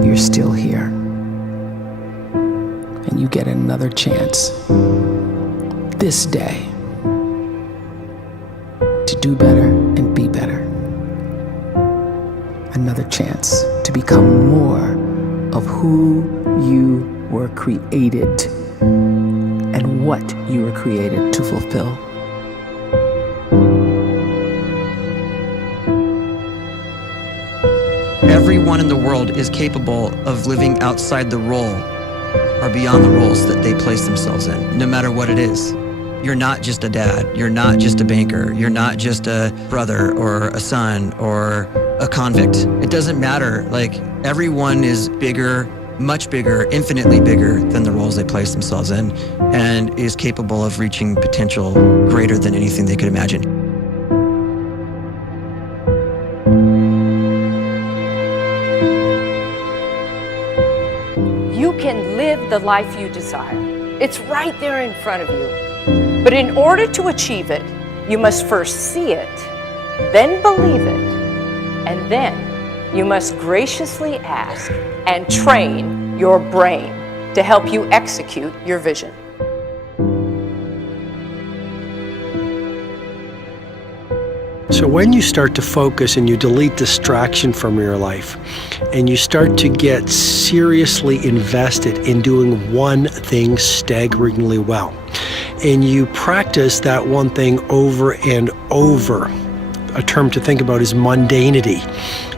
you're still here. And you get another chance this day to do better and be better. Another chance to become more of who you were created and what you were created to fulfill. Everyone in the world is capable of living outside the role or beyond the roles that they place themselves in, no matter what it is. You're not just a dad, you're not just a banker, you're not just a brother or a son or a convict. It doesn't matter. Like, everyone is bigger, much bigger, infinitely bigger than the roles they place themselves in, and is capable of reaching potential greater than anything they could imagine. You can live the life you desire. It's right there in front of you. But in order to achieve it, you must first see it, then believe it, and then you must graciously ask and train your brain to help you execute your vision. So when you start to focus and you delete distraction from your life, and you start to get seriously invested in doing one thing staggeringly well, and you practice that one thing over and over, a term to think about is mundanity.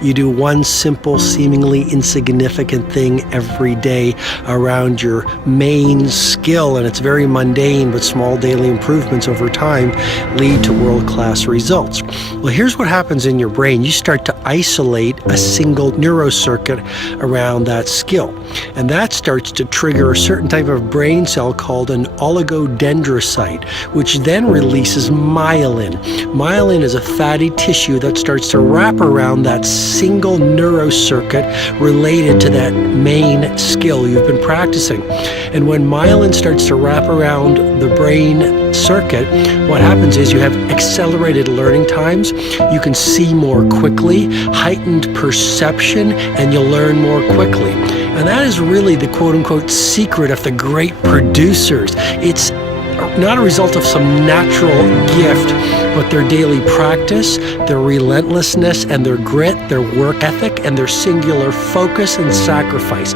You do one simple, seemingly insignificant thing every day around your main skill, and it's very mundane, but small daily improvements over time lead to world-class results. Well, here's what happens in your brain. You start to isolate a single neurocircuit around that skill, and that starts to trigger a certain type of brain cell called an oligodendrocyte, which then releases myelin. Myelin is a fatty tissue that starts to wrap around that single neurocircuit related to that main skill you've been practicing. And when myelin starts to wrap around the brain circuit, what happens is you have accelerated learning times, you can see more quickly, heightened perception, and you'll learn more quickly. And that is really the quote-unquote secret of the great producers. It's not a result of some natural gift, but their daily practice, their relentlessness and their grit, their work ethic, and their singular focus and sacrifice.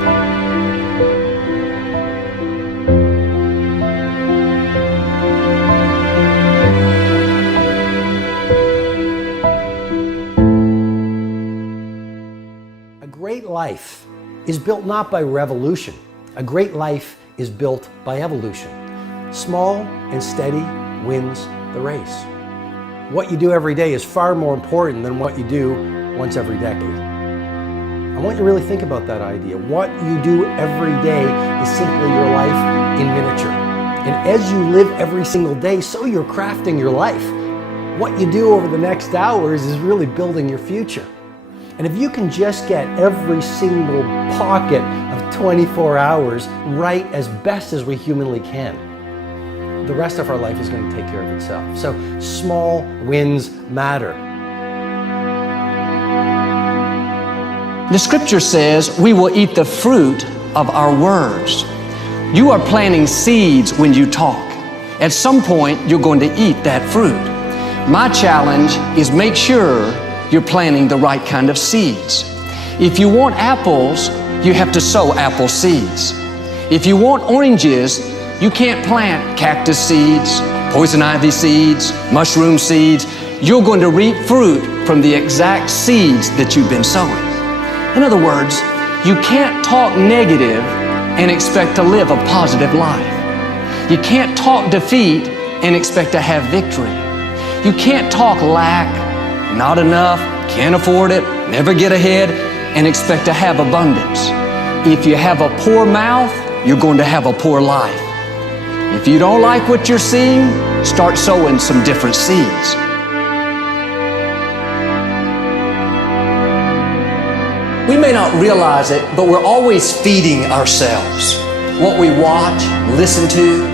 A great life is built not by revolution. A great life is built by evolution. Small and steady wins the race. What you do every day is far more important than what you do once every decade. I want you to really think about that idea. What you do every day is simply your life in miniature. And as you live every single day, so you're crafting your life. What you do over the next hours is really building your future. And if you can just get every single pocket of 24 hours right as best as we humanly can, the rest of our life is going to take care of itself. So small wins matter. The scripture says we will eat the fruit of our words. You are planting seeds when you talk. At some point, you're going to eat that fruit. My challenge is make sure you're planting the right kind of seeds. If you want apples, you have to sow apple seeds. If you want oranges, you can't plant cactus seeds, poison ivy seeds, mushroom seeds. You're going to reap fruit from the exact seeds that you've been sowing. In other words, you can't talk negative and expect to live a positive life. You can't talk defeat and expect to have victory. You can't talk lack, not enough, can't afford it, never get ahead, and expect to have abundance. If you have a poor mouth, you're going to have a poor life. If you don't like what you're seeing, start sowing some different seeds. We may not realize it, but we're always feeding ourselves. What we watch, listen to,